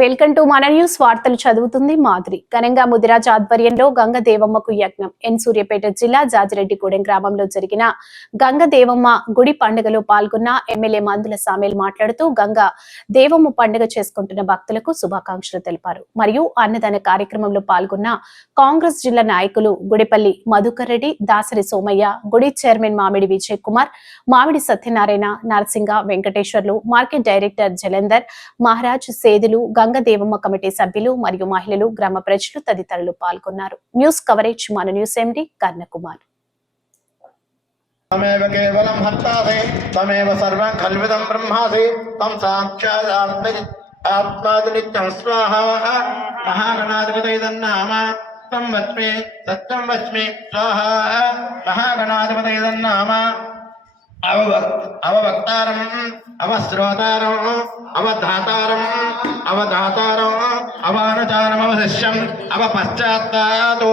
Welcome to మన news. వార్తలు చదువుతుంది మాధురి. ఘనంగా ముదిరాజ్ ఆధ్వర్యంలో గంగ దేవమ్మకు యజ్ఞం. ఎన్. సూర్యపేట జిల్లా జాజిరెడ్డిగూడెం గ్రామంలో జరిగిన గంగ దేవమ్మ గుడి పండుగలో పాల్గొన్న ఎమ్మెల్యే మందుల సామేల్ మాట్లాడుతూ గంగ దేవమ్మ పండుగ చేసుకుంటున్న భక్తులకు శుభాకాంక్షలు తెలిపారు. మరియు అన్నదాన కార్యక్రమంలో పాల్గొన్న కాంగ్రెస్ జిల్లా నాయకులు గుడిపల్లి మధుకర్ రెడ్డి దాసరి సోమయ్య గుడి chairman Mamidi Vijay Kumar Mamidi Satyanarayana Narasinga Venkateswarlu market director Jalandhar Maharaj Sedulu Gangadevamma committee సభ్యులు మరియు మహిళలు గ్రామ ప్రజలు తదితరులు పాల్గొన్నారు. News coverage Mana news MD Karnakumar. తమేవ కేవలం తమేవ సర్వం కల్విదం సాక్షాత్ ఆత్మ ఆత్మాది నిత్యం స్వాహ మహాగణాధిపతైదన్నామ తం వచ్మి సత్యం వచ్మి స్వాహ అవవక్తారం అవశ్రోతారం అవధాతారం అవధాతారం అవానుచారం అవశిష్యం అవపశ్చాత్తాతో.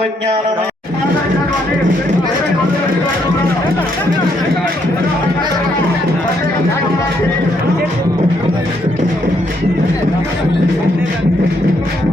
విజ్ఞానమే Thank you.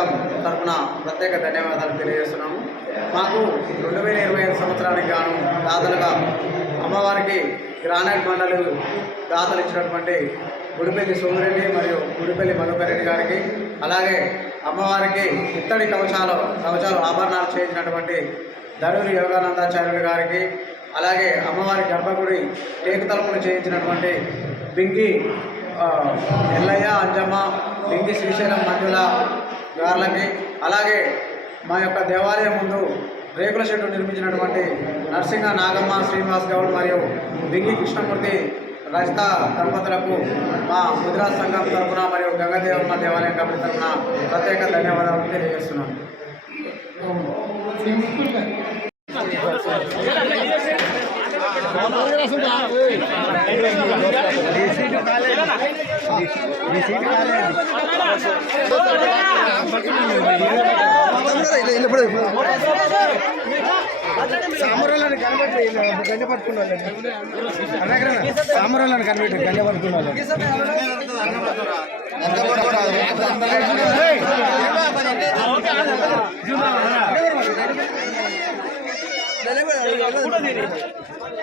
సంఘం తరఫున ప్రత్యేక ధన్యవాదాలు తెలియజేస్తున్నాము. మాకు రెండు వేల ఇరవై ఐదు సంవత్సరానికి గాను దాతలుగా అమ్మవారికి గ్రానైట్ మండలి దాతలు ఇచ్చినటువంటి గుడిపల్లి సోమిరెడ్డి మరియు గుడిపల్లి మధుకర్ రెడ్డి గారికి అలాగే అమ్మవారికి ఇత్తడి కవచాలు కవచాలు ఆభరణాలు చేయించినటువంటి ధరూరి యోగానందాచార్యులు గారికి అలాగే అమ్మవారి గర్భగుడి టేకు తలుపులు చేయించినటువంటి బింగి ఎల్లయ్య అంజమ్మ బింగి శ్రీశైలం మంజుల గార్లకి అలాగే మా యొక్క దేవాలయం ముందు రేకుల షెడ్డు నిర్మించినటువంటి నరసింహ నాగమ్మ శ్రీనివాస్ గౌడ్ మరియు బింగి కృష్ణమూర్తి రజిత దంపతులకు మా ముద్రా సంఘం తరఫున మరియు గంగదేవమ్మ దేవాలయం కమిటీ తరఫున ప్రత్యేక ధన్యవాదాలు తెలియజేస్తున్నాను. సామరాలను కనిపెట్టి గంజ పట్టుకున్న సామరాలను కనిపెట్టి గంజ పట్టుకున్న వాళ్ళని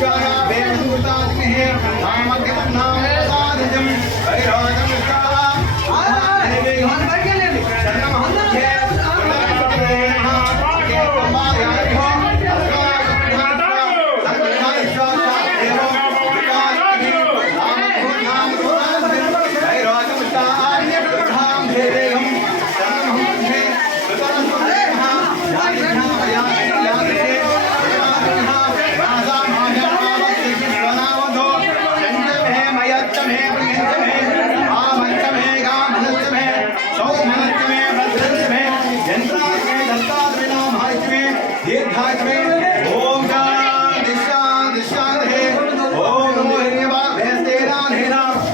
Shana Ben Hurtad Meher